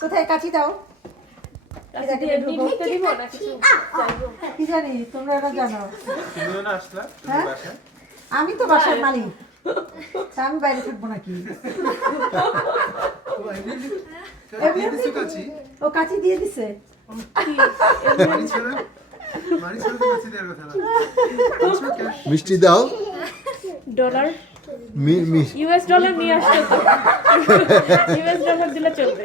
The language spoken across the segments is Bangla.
কোথায় কাচি দাও? কি জানি তোমরা এটা জানো। হ্যাঁ? আমি তো বাসার মালিক, তা আমি বাইরে থাকবো নাকি? ও কাচি দিয়ে দিছে। মিষ্টি দাও। ডলার ইউএস ডলার নিয়ে আসতে তো ইউএস ডলার দিলে চলবে।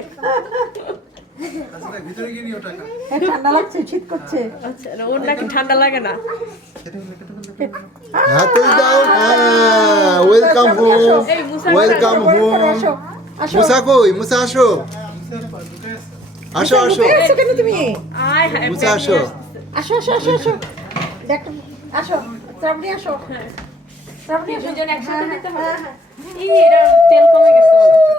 ঠান্ডা লাগছে, শীত করছে। আচ্ছা ওর নাকি ঠান্ডা লাগে না। হাতে দাও। ওয়েলকাম হোম, এই মুসা ওয়েলকাম হোম। মুসা কই? মুসা আসো, আসো আসো। এসো কেন তুমি? আয় হায় মুসা আসো। আসো আসো আসো আসো, দেখ আসো, শ্রাবণী আসো, শ্রাবণী আসো। দুজন একসাথে হ্যাঁ, দিতে হবে। হ্যাঁ, হ্যাঁ। ই এটা তেল কমে গেছে মনে হয়।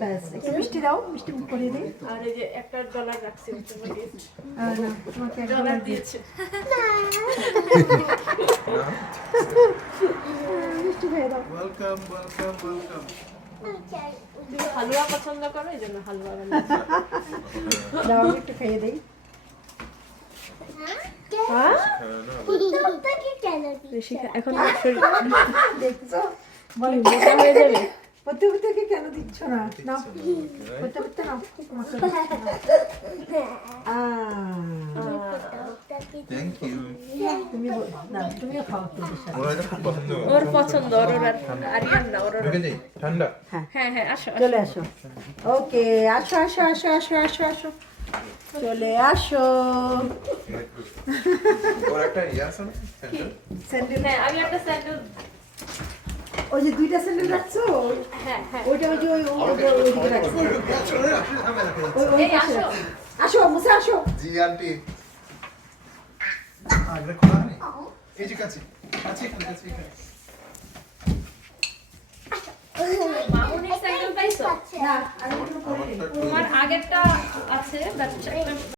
ব্যাস, একটু মিষ্টি দাও, মিষ্টি মুখ করিয়ে দিই। আর এই যে একটা ডলার রাখছি ওর জন্য gift। না, তোমাকে এক ডলার ডলার দিয়েছে। মিষ্টি খেয়ে দাও। তুমি হালুয়া পছন্দ করো এই জন্য হালুয়া বানিয়েছি। দাও, আমি একটু খেয়ে দিই। হ্যাঁ? বেশি এখন আমার শরীর দেখছো? বলে মোটা হয়ে যাবে। পড়তে পড়তে কি কেন দিচ্ছ না? নাও, পড়তে পড়তে নাও, তোমাকে তুমি না, তুমিও খাও তোদের সাথে। ওর পছন্দ ওর আর আরিয়ান না ওর ঠান্ডা হ্যাঁ হ্যাঁ আসো আসো। চলে আসো। ওকে, আসো আসো আসো আসো আসো আসো, চলে আসো। ওর একটা ইয়ে আছে না স্যান্ডেল, হ্যাঁ আমি একটা স্যান্ডেল ওই যে দুইটা স্যান্ডেল রাখছো, হ্যাঁ হ্যাঁ ওইটা ওই যে ওইদিকে রাখছো। ওই এই পাশে আসো। রাখছো। আসো মুসা, আসো। জি আন্টি। আগে খোলা নেই এই যে কাছে কাছে এখানে কাছে এখানে মামুনির সাইকেল পাইছো? না, আমি একটু পরে নিই। তোমার আগেরটা আছে বাট